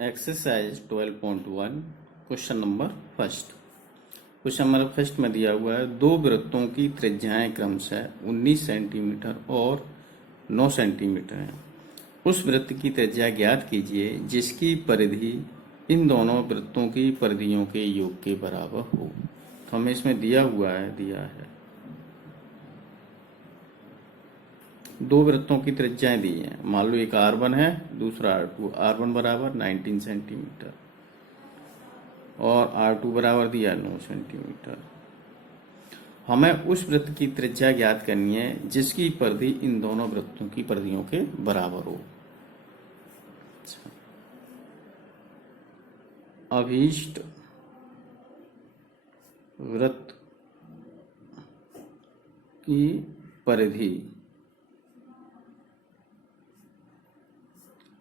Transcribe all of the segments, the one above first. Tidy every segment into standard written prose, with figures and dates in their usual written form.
Exercise 12.1 question number first. Question number first में दिया हुआ है दो वृत्तों की त्रिज्याएं क्रमशः 19 सेंटीमीटर और 9 सेंटीमीटर हैं। उस वृत्त की त्रिज्या ज्ञात कीजिए जिसकी परिधि इन दोनों वृत्तों की परिधियों के योग के बराबर हो। तो हमें इसमें दिया है दो वृत्तों की त्रिज्याएं दी हैं। मान लो एक R1 है, दूसरा R2। R1 बराबर 19 सेंटीमीटर और R2 बराबर दिया 9 सेंटीमीटर। हमें उस वृत्त की त्रिज्या ज्ञात करनी है जिसकी परिधि इन दोनों वृत्तों की परिधियों के बराबर हो। अभीष्ट वृत्त की परिधि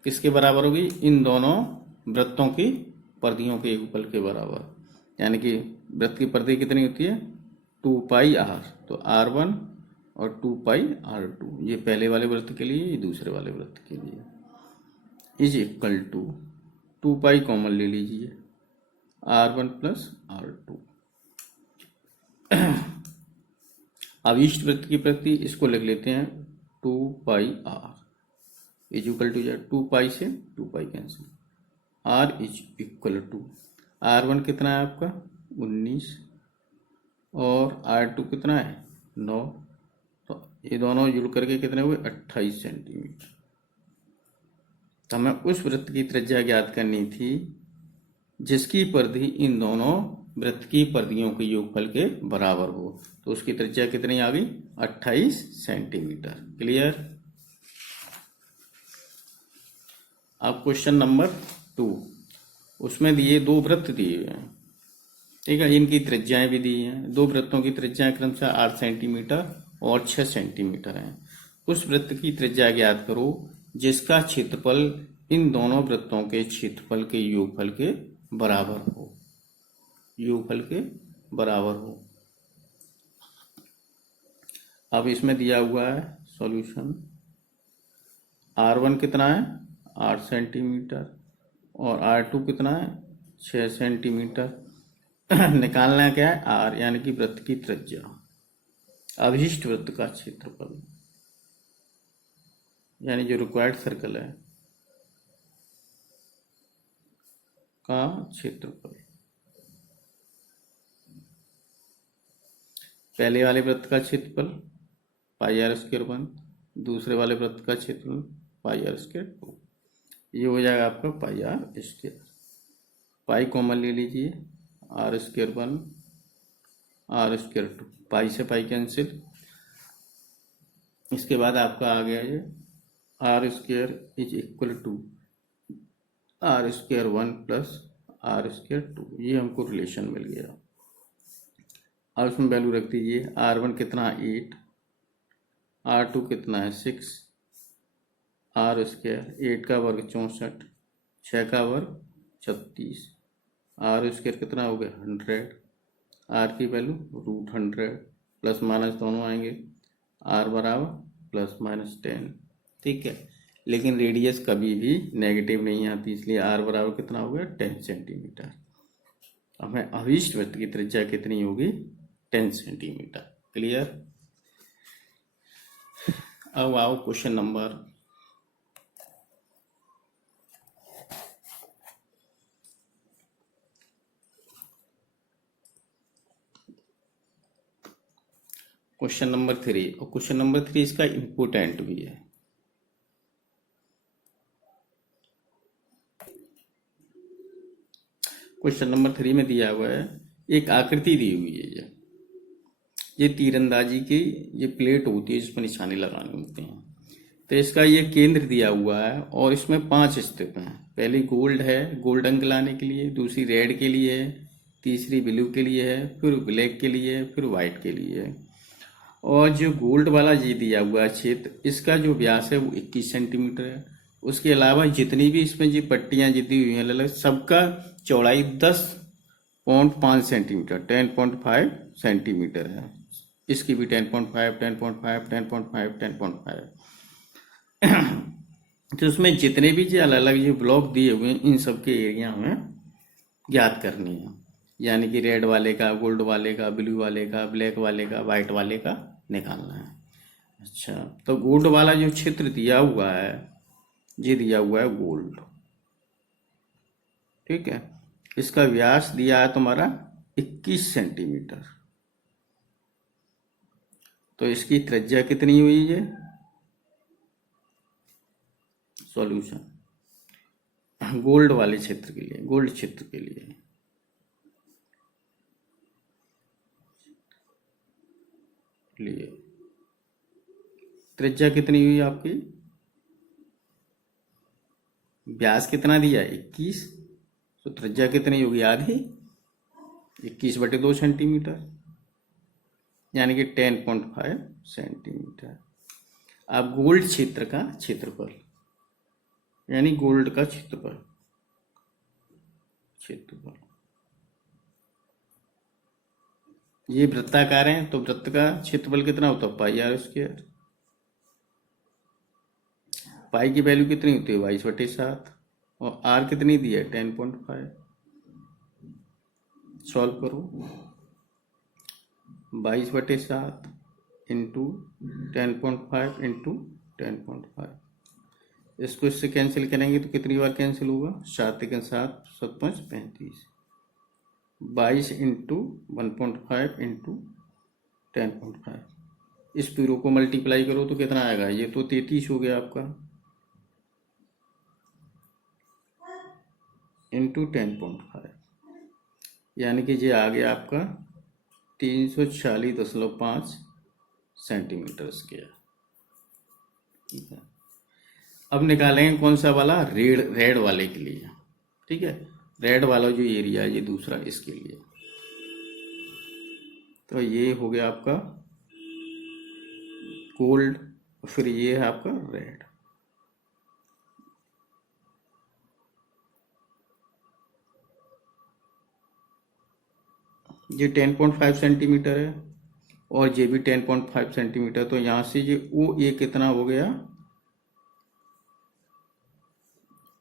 किसके बराबर होगी? इन दोनों वृत्तों की परिधियों के योगफल के बराबर। यानी कि वृत्त की परिधि कितनी होती है? 2πr। तो R1 और 2πr2, ये पहले वाले वृत्त के लिए, ये दूसरे वाले वृत्त के लिए, इज इक्वल टू 2π कॉमन ले लीजिए, R1 प्लस R2। अभीष्ट वृत्त की परिधि इसको लिख लेते हैं 2πr इज इक्वल टू 2π से 2π cancel, R is equal to R1 कितना है आपका 19 और R2 कितना है 9। तो ये दोनों जुड़ करके कितने हुए 28 सेंटीमीटर। तो हमें उस वृत्त की त्रिज्या ज्ञात करनी थी जिसकी परिधि इन दोनों वृत्त की परिधियों के योगफल के बराबर हो। तो उसकी त्रिज्या कितनी आ गई? 28 सेंटीमीटर। क्लियर? अब क्वेश्चन नंबर 2, उसमें दिए दो वृत्त दिए हुए हैं, ठीक है। इनकी त्रिज्याएं भी दी हैं। दो वृत्तों की त्रिज्याएं क्रमशः 8 सेंटीमीटर और 6 सेंटीमीटर हैं। उस वृत्त की त्रिज्या ज्ञात करो जिसका क्षेत्रफल इन दोनों वृत्तों के क्षेत्रफल के योगफल के बराबर हो। योगफल के बराबर हो। अब इसमें दिया हुआ है सॉल्यूशन। R1 कितना है 8 सेंटीमीटर और R2 कितना है 6 सेंटीमीटर। निकालना क्या है? R यानी कि वृत्त की त्रिज्या, अभीष्ट वृत्त का क्षेत्रफल, यानी जो रिक्वायर्ड सर्कल है का क्षेत्रफल। पहले वाले वृत्त का क्षेत्रफल πr²1, दूसरे वाले वृत्त का क्षेत्रफल πr²2। ये हो जाएगा आपका πr²। पाई कॉमन ले लीजिए, R²1 R²2, पाई से पाई कैंसिल। इसके बाद आपका आ गया ये R² is equal to R²1 plus R²2। ये हमको रिलेशन मिल गया। अब इसमें वैल्यू रख दीजिए। R1 कितना 8, R2 कितना है 6, R², 8 का वर्ग 64, 6 का वर्ग 36, R² कितना हो गया 100, R की वैल्यू √100, प्लस माइनस दोनों आएंगे, R बराबर प्लस माइनस 10। ठीक है, लेकिन रेडियस कभी भी नेगेटिव नहीं आती, इसलिए R बराबर कितना हो गया 10 सेंटीमीटर। हमें अभीष्ट वृत्त की त्रिज्या कितनी होगी? 10 सेंटीमीटर। क्लियर? अब आओ क्वेश्चन नंबर क्वेश्चन नंबर 3। और क्वेश्चन नंबर 3 इसका इम्पोर्टेंट भी है। क्वेश्चन नंबर 3 में दिया हुआ है एक आकृति दी हुई है। ये तीरंदाजी की ये प्लेट होती है जिसमें निशाने लगाने होते हैं। तो इसका ये केंद्र दिया हुआ है और इसमें 5 स्टेप हैं। पहली गोल्ड है, गोल्ड अंक लाने के लिए, दूसरी रेड के लिए है, तीसरी ब्लू के लिए है, फिर ब्लैक के लिए है, फिर व्हाइट के लिए है। और जो गोल्ड वाला ये दिया हुआ है क्षेत्र, इसका जो व्यास है वो 21 सेंटीमीटर है। उसके अलावा जितनी भी इसमें जो पट्टियां जितनी हुई हैं अलग, सबका चौड़ाई 10.5 सेंटीमीटर 10.5 सेंटीमीटर है। इसकी भी 10.5 10.5 10.5 10.5। तो उसमें जितने भी जो अलग अलग जो ब्लॉक दिए हुए हैं इन सब के एरिया हमें ज्ञात करनी है। यानी कि रेड वाले का, गोल्ड वाले का, ब्लू वाले का, ब्लैक वाले का, वाइट वाले का निकालना है। अच्छा, तो गोल्ड वाला जो क्षेत्र दिया हुआ है ये दिया हुआ है गोल्ड, ठीक है। इसका व्यास दिया है तुम्हारा 21 सेंटीमीटर। तो इसकी त्रिज्या कितनी हुई ये? सॉल्यूशन गोल्ड वाले क्षेत्र के लिए, गोल्ड क्षेत्र के लिए त्रिज्या कितनी हुई आपकी? व्यास कितना दिया? 21। तो त्रिज्या कितनी होगी? आधी, 21/2 सेंटीमीटर, यानी कि 10.5 सेंटीमीटर। अब गोल्ड क्षेत्र का क्षेत्रफल, यानी गोल्ड का क्षेत्रफल, ये वृत्ताकार है तो वृत्त का क्षेत्रफल कितना होता है? πr²। पाई की वैल्यू कितनी होती है? 22/7। और आर कितनी दी है? 10.5। सॉल्व करो, 22/7 इंटू 10.5 इंटू 10.5। इसको इससे कैंसिल करेंगे तो कितनी बार कैंसिल होगा? 7 × 7 7 5 35। 22 इंटू 1.5 इंटू 10.5। इस पूरे को मल्टीप्लाई करो तो कितना आएगा? ये तो 33 हो गया आपका, इंटू 10.5, यानी कि ये आ गया आपका 340.5 सेंटीमीटर स्क्वायर, ठीक है। अब निकालेंगे कौन सा वाला? रेड वाले के लिए, ठीक है। रेड वाला जो एरिया है ये दूसरा, इसके लिए। तो ये हो गया आपका गोल्ड, फिर ये है आपका रेड। ये 10.5 सेंटीमीटर है और ये भी 10.5 सेंटीमीटर। तो यहाँ से ये OA कितना हो गया?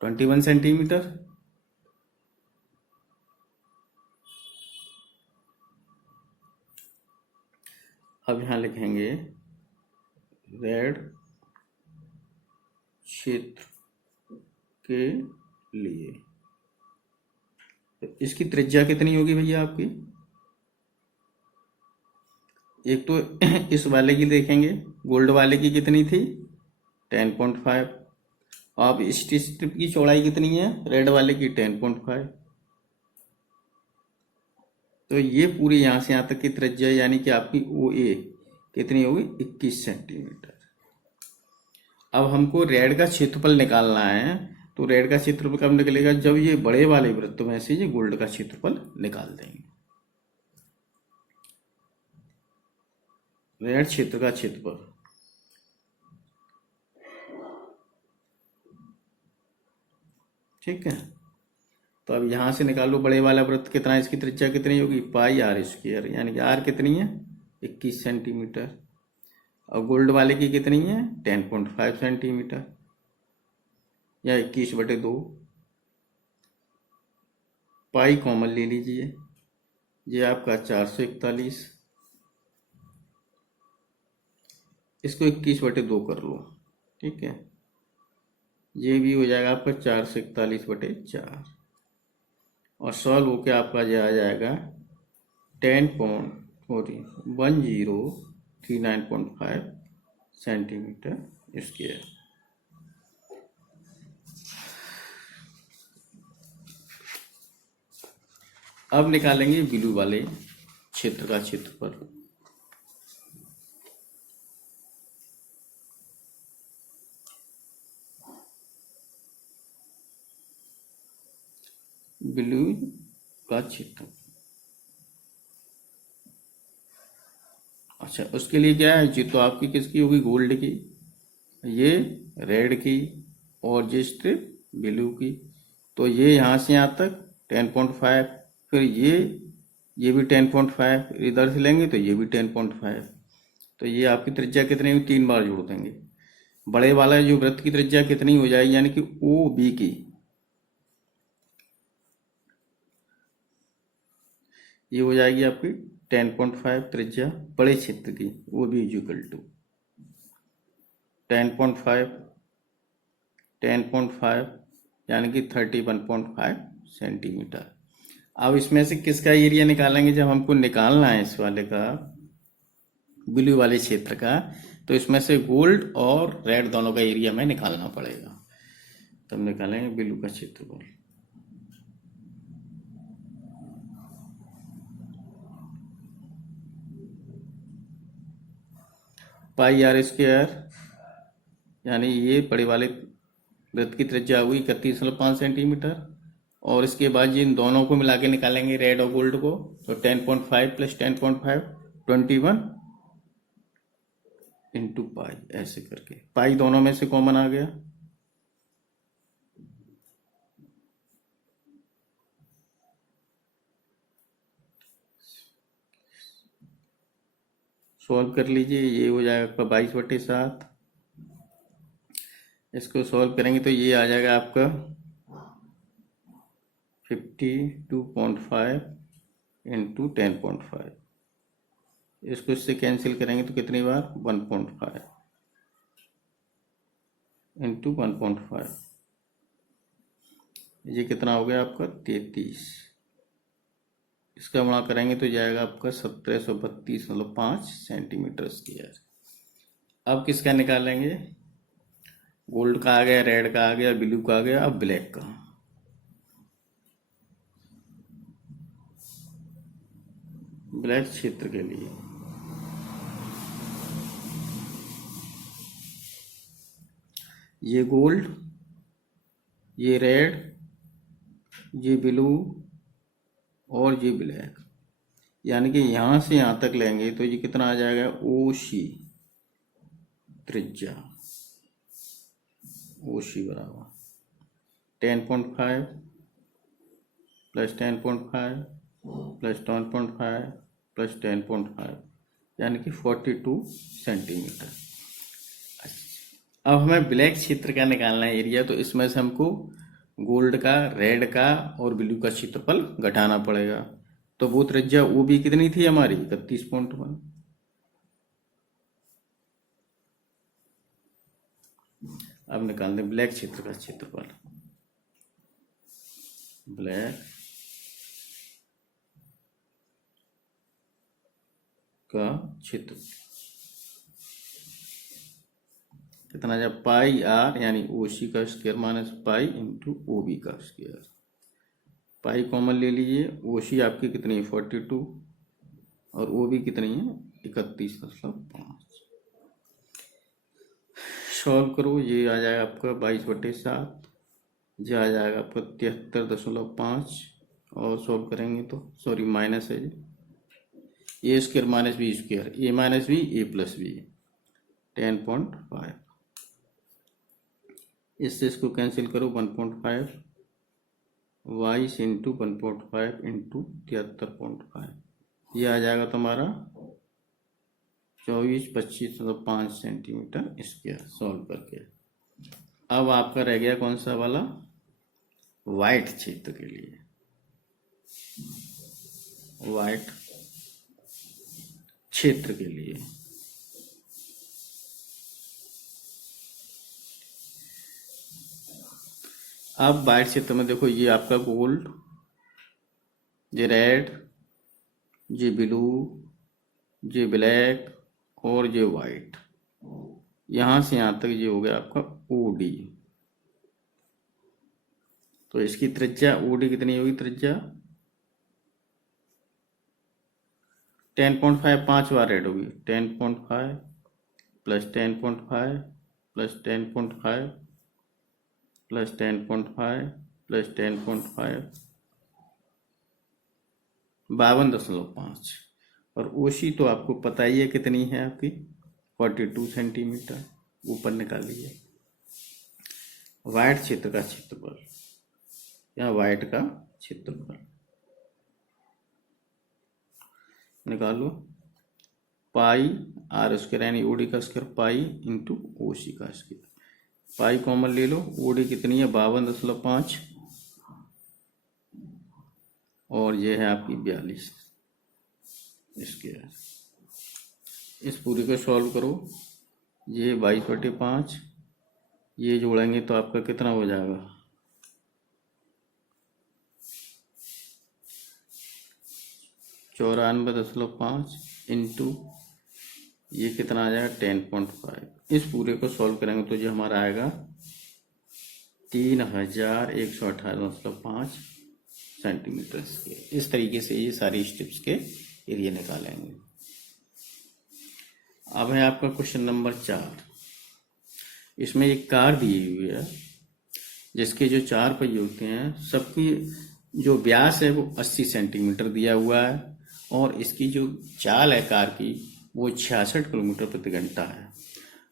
21 सेंटीमीटर। अब यहाँ लिखेंगे रेड क्षेत्र के लिए। तो इसकी त्रिज्या कितनी होगी भैया आपकी? एक तो इस वाले की देखेंगे, गोल्ड वाले की कितनी थी? 10.5। अब इस स्ट्रिप की चौड़ाई कितनी है? रेड वाले की 10.5। तो ये पूरी यहाँ से यहाँ तक की त्रिज्या, यानी कि आपकी OA कितनी होगी? 21 सेंटीमीटर। अब हमको रेड का क्षेत्रफल निकालना है। तो रेड का क्षेत्रफल कब निकलेगा? जब ये बड़े वाले वृत्त में से ये गोल्ड का क्षेत्रफल निकाल देंगे। रेड क्षेत्र का क्षेत्रफल, ठीक है। तो अब यहां से निकाल लो बड़े वाला वृत्त कितना है, इसकी त्रिज्या कितनी होगी? πr², यानी कि r कितनी है? 21 सेंटीमीटर। और गोल्ड वाले की कितनी है? 10.5 सेंटीमीटर, या 21/2। पाई कॉमन ले लीजिए, ये आपका 441। इसको 21/2 कर लो, ठीक है। ये भी हो जाएगा आपका 441/4। और सॉल्व होके आपका ये आ जाएगा 10.1039.5 सेंटीमीटर स्क्वायर। अब निकालेंगे ब्लू वाले क्षेत्र का क्षेत्रफल। ब्लू का क्षेत्र, अच्छा उसके लिए क्या है? जी तो आपकी किसकी होगी? गोल्ड की, ये रेड की, और ये स्ट्रिप ब्लू की। तो ये यहाँ से यहाँ तक 10.5, फिर ये भी 10.5, इधर से लेंगे तो ये भी 10.5। तो ये आपकी त्रिज्या कितनी हुई? 3 बार जोड़ देंगे, बड़े वाला जो वृत्त की त्रिज्या कितनी हो जाएगी, यानी कि ओ बी की, ये हो जाएगी आपकी 10.5 त्रिज्या बड़े क्षेत्र की, वो भी इक्वल टू 10.5 10.5 यानी कि 31.5 सेंटीमीटर। अब इसमें से किसका एरिया निकालेंगे, जब हमको निकालना है इस वाले का, ब्लू वाले क्षेत्र का, तो इसमें से गोल्ड और रेड दोनों का एरिया में निकालना पड़ेगा। तब निकालेंगे ब्लू का क्षेत्रफल। पाई आर स्क्वायर, यानी ये बड़े वाले वृत्त की त्रिज्या हुई 31.5 सेंटीमीटर, और इसके बाद इन दोनों को मिला के निकालेंगे रेड और गोल्ड को, तो 10.5 प्लस 10.5 21 इंटू पाई, ऐसे करके पाई दोनों में से कॉमन आ गया। सॉल्व कर लीजिए, ये हो जाएगा आपका 22/7। इसको सॉल्व करेंगे तो ये आ जाएगा आपका 52.5 इंटू 10.5। इसको इससे कैंसिल करेंगे तो कितनी बार, 1.5 इंटू 1.5, ये कितना हो गया आपका 33। इसका गुणा करेंगे तो जाएगा आपका 1732.5 सेंटीमीटर स्क्वायर। अब किसका निकालेंगे, गोल्ड का आ गया, रेड का आ गया, ब्लू का आ गया, अब ब्लैक का। ब्लैक क्षेत्र के लिए ये गोल्ड, ये रेड, ये ब्लू और ये ब्लैक, यानी कि यहां से यहां तक लेंगे तो ये कितना आ जाएगा, ओ सी त्रिज्या, ओ सी बराबर 10.5 प्लस 10.5 प्लस 10.5 प्लस 10.5, यानी कि 42 सेंटीमीटर। अब हमें ब्लैक क्षेत्र का निकालना है एरिया, तो इसमें से हमको गोल्ड का, रेड का और ब्लू का क्षेत्रफल घटाना पड़ेगा। तो वो त्रिज्या वो भी कितनी थी हमारी, 31.1। अब निकाल दें ब्लैक क्षेत्र का क्षेत्रफल। ब्लैक का क्षेत्र कितना, जब पाई आर यानी ओ सी का square minus pi into O B का स्क्वायर। पाई कॉमन ले लीजिए, ओ सी आपकी कितनी है 42 और ओ बी कितनी है 31.5। सॉल्व करो, ये आ जाएगा आपका 22/7, ये आ जाएगा आपका 73.5, और सॉल्व करेंगे तो सॉरी माइनस है जी, ए स्क्वायर माइनस बी स्क्वायर, ए माइनस बी ए प्लस बी 10.5। इससे इसको कैंसिल करो, 1.5 22 इंटू 1.5 इंटू 73.5, ये आ जाएगा तुम्हारा 24-25.5 सेंटीमीटर स्क्वायर। सॉल्व करके अब आपका रह गया कौन सा वाला, वाइट क्षेत्र के लिए। वाइट क्षेत्र के लिए अब वाइट क्षेत्र में देखो, ये आपका गोल्ड, ये रेड, ये ब्लू, ये ब्लैक और ये वाइट, यहां से यहां तक ये हो गया आपका ओडी। तो इसकी त्रिज्या ओडी कितनी होगी, त्रिज्या 10.5, 5 बार रेड होगी, 10.5 प्लस 10.5 प्लस 10.5 प्लस 10.5 प्लस 10.5 52.5, और ओसी तो आपको पता ही है कितनी है आपकी 42 सेंटीमीटर, ऊपर निकालिए। वाइट क्षेत्र का क्षेत्रफल या वाइट का क्षेत्रफल निकालो, पाई आर स्क्वायर यानी ओडी का स्क्वायर पाई इंटू ओसी का स्क्वायर। पाई कॉमन ले लो, ओडी कितनी है 52.5 और ये है आपकी 42 स्क्वायर। इस पूरी को सॉल्व करो, ये 22/5 ये जोड़ेंगे तो आपका कितना हो जाएगा 94.5 इंटू ये कितना आ जाएगा 10.5। इस पूरे को सॉल्व करेंगे तो जो हमारा आएगा 3118.5 सेंटीमीटर के। इस तरीके से ये सारी स्टेप्स के एरिया निकालेंगे। अब है आपका क्वेश्चन नंबर 4। इसमें एक कार दी हुई है जिसके जो 4 पहिए होते हैं, सबकी जो व्यास है वो 80 सेंटीमीटर दिया हुआ है और इसकी जो चाल है कार की वो 66 किलोमीटर प्रति घंटा है।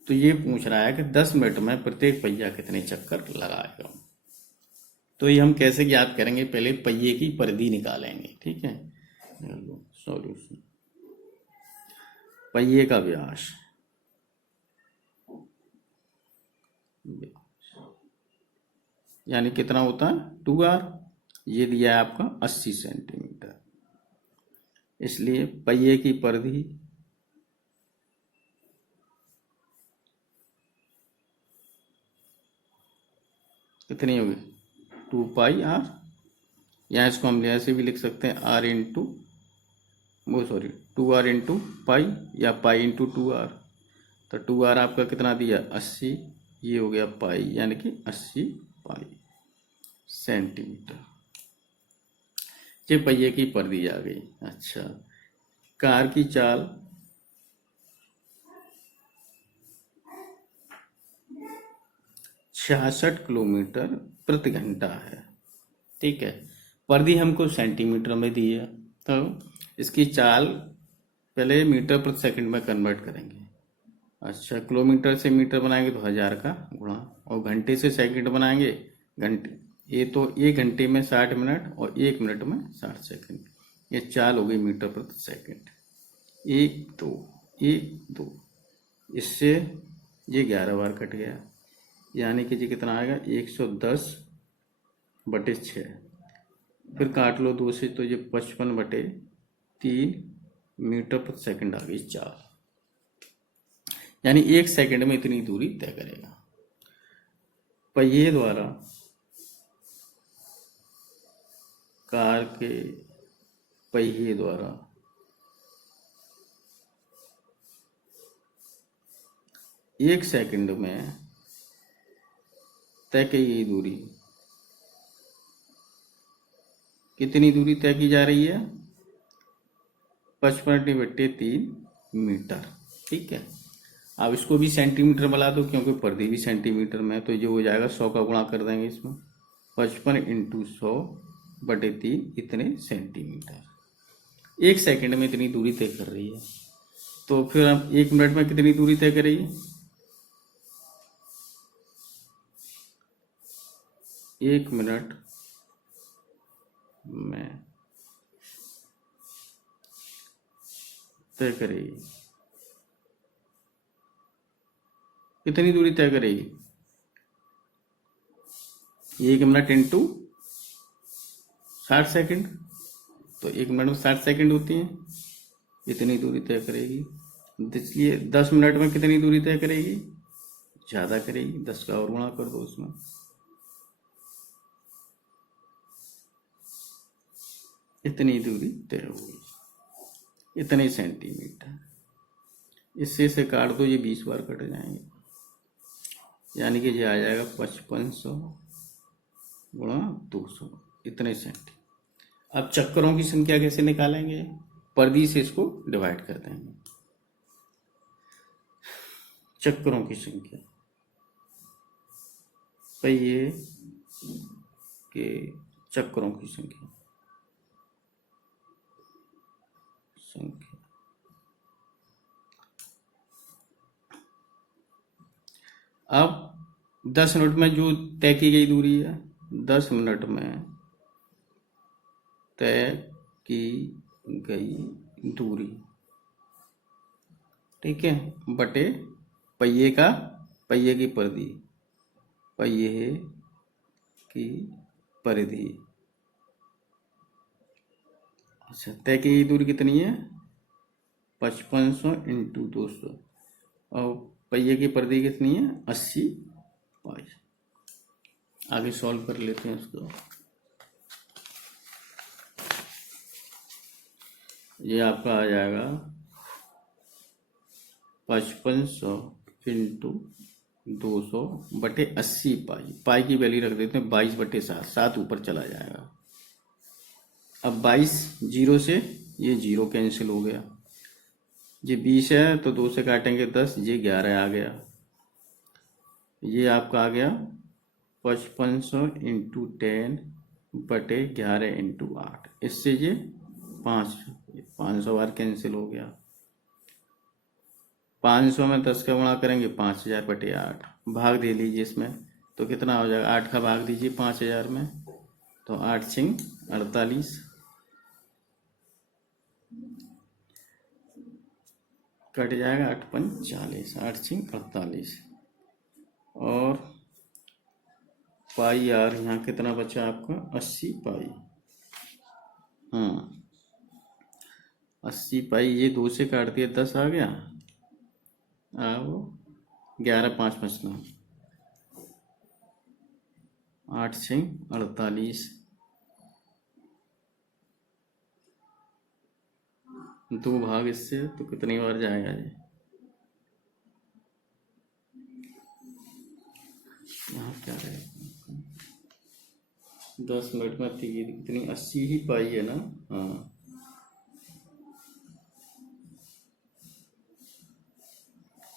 तो ये पूछ रहा है कि 10 मिनट में प्रत्येक पहिया कितने चक्कर लगाएगा। तो ये हम कैसे ज्ञात करेंगे, पहले पहिए की परिधि निकालेंगे। ठीक है, सॉल्यूशन पहिए का व्यास यानी कितना होता है 2r, ये दिया है आपका 80 सेंटीमीटर, इसलिए पहिए की परिधि कितनी होगी 2πr, या इसको हम ऐसे भी लिख सकते हैं r into 2r into pi या पाई इंटू 2r। तो 2r आपका कितना दिया 80, ये हो गया पाई यानी कि 80 पाई सेंटीमीटर। ये पहिए की परिधि आ गई। अच्छा, कार की चाल छियासठ किलोमीटर प्रति घंटा है। ठीक है, परिधि हमको सेंटीमीटर में दी है, तो इसकी चाल पहले मीटर प्रति सेकंड में कन्वर्ट करेंगे। अच्छा, किलोमीटर से मीटर बनाएंगे तो 1000 का गुणा, और घंटे से सेकंड बनाएंगे घंटे, ये तो 1 घंटे में 60 मिनट और 1 मिनट में 60 सेकंड। ये चाल हो गई मीटर प्रति सेकंड। 1 2 1 2, इससे ये 11 बार कट गया, यानी कि ये कितना आएगा 110/6। फिर काट लो 2 से, तो ये 55/3 मीटर प्रति सेकंड आ गई चाल, यानी 1 सेकंड में इतनी दूरी तय करेगा। पहिए द्वारा कार के पहिए द्वारा एक सेकंड में तय की गई दूरी, कितनी दूरी तय की जा रही है 55/3 मीटर। ठीक है, अब इसको भी सेंटीमीटर बना दो क्योंकि परिधि भी सेंटीमीटर में है, तो जो हो जाएगा 100 का गुणा कर देंगे इसमें, 55 × 100/3 इतने सेंटीमीटर। 1 सेकंड में इतनी दूरी तय कर रही है, तो फिर हम 1 मिनट में कितनी दूरी तय करेंगे 1 मिनट में तय करेगी, कितनी दूरी तय करेगी 1 मिनट इंटू 60 सेकंड, तो 1 मिनट में 60 सेकंड होती है, इतनी दूरी तय करेगी। इसलिए 10 मिनट में कितनी दूरी तय करेगी, ज़्यादा करेगी, 10 का और गुणा कर दो उसमें, इतनी दूरी तय होगी, इतने सेंटीमीटर। इससे से काट दो, ये 20 बार कट जाएंगे, यानी कि ये आ जाएगा 5500 × 200 इतने सेंटी। अब चक्करों की संख्या कैसे निकालेंगे, परिधि से इसको डिवाइड कर देंगे। चक्करों की संख्या, पहिए के चक्करों की संख्या अब 10 मिनट में जो तय की गई दूरी है, 10 मिनट में तय की गई दूरी ठीक है, बटे पहिए की परिधि, पहिए की परिधि। अच्छा, तय की दूरी कितनी है? 5500 इंटू 200, और पहिए की परिधि कितनी है? 80 पाई। आगे सॉल्व कर लेते हैं इसको। ये आपका आ जाएगा 5500 इंटू 200 बटे 80 पाई। पाई की वैल्यू रख देते हैं 22/7, 7 ऊपर चला जाएगा। अब 22 जीरो से ये जीरो कैंसिल हो गया, ये 20 है तो 2 से काटेंगे 10, ये 11 आ गया। ये आपका आ गया 5500 इंटू 10 बटे 11 इंटू 8। इससे ये 500 बार कैंसिल हो गया। 500 में 10 का गुणा करेंगे 5000/8, भाग दे लीजिए इसमें, तो कितना हो जाएगा? 8 का भाग दीजिए 5000 में, तो 8 छिंग 48, कट जाएगा 8 पंच 40, 8 छिंग 48। और पाई आर यहाँ कितना बचा आपका? 80 पाई। हाँ, 80 पाई, ये 2 से काट दिया 10 आ गया। अब 11 5 बचना, 8 छिंग 48, 2 भाग इससे, तो कितनी बार जाएगा ये? यहाँ क्या रहेगा? 10 मिनट में थी कितनी? 80 ही पाई है ना? हाँ,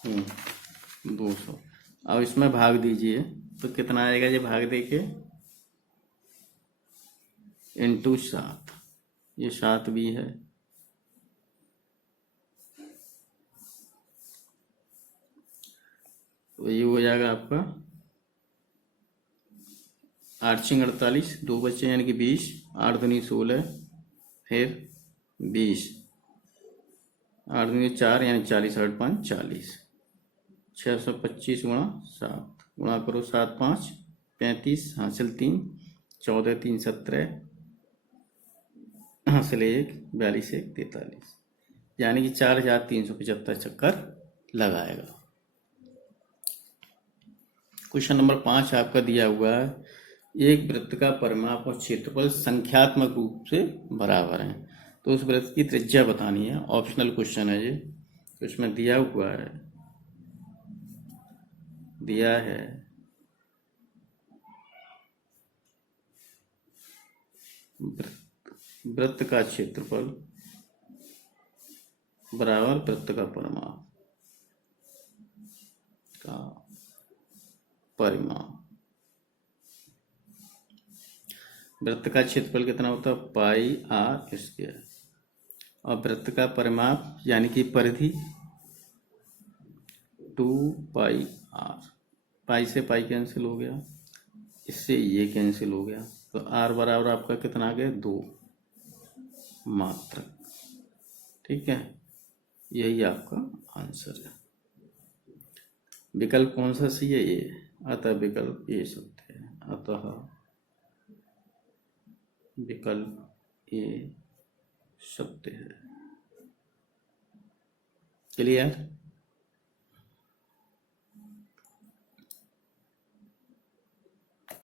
हम्म, 200। अब इसमें भाग दीजिए तो कितना आएगा? ये भाग देखिए, इंटू 7, ये 7 भी है, तो ये हो जाएगा आपका 8 छिंग 48, 2 बच्चे यानी कि 20, 8 दूनी 16, फिर 20, 8 दूनी 4 यानी 40, 8 5 40, 625 गुणा 7, गुणा करो 7 5 35, हासिल 3, 14 3 17, हासिल 1 42 1 43, यानी कि 4375 चक्कर लगाएगा। क्वेश्चन नंबर 5 आपका दिया हुआ है, एक वृत्त का परिमाप और क्षेत्रफल संख्यात्मक रूप से बराबर है, तो उस वृत्त की त्रिज्या बतानी है। ऑप्शनल क्वेश्चन है ये, तो इसमें दिया हुआ है, दिया है वृत्त का क्षेत्रफल बराबर वृत्त का परिमाप का परिमाप। वृत्त का क्षेत्रफल कितना होता है? पाई आर स्क्वायर, और वृत्त का परिमाप यानी कि परिधि 2 पाई आर। पाई से पाई कैंसिल हो गया, इससे ये कैंसिल हो गया, तो आर बराबर आपका कितना आ गया? 2 मात्रक। ठीक है, यही आपका आंसर है। विकल्प कौन सा सही है? ये, अतः विकल्प ए सत्य है, अतः विकल्प ए सत्य है। क्लियर?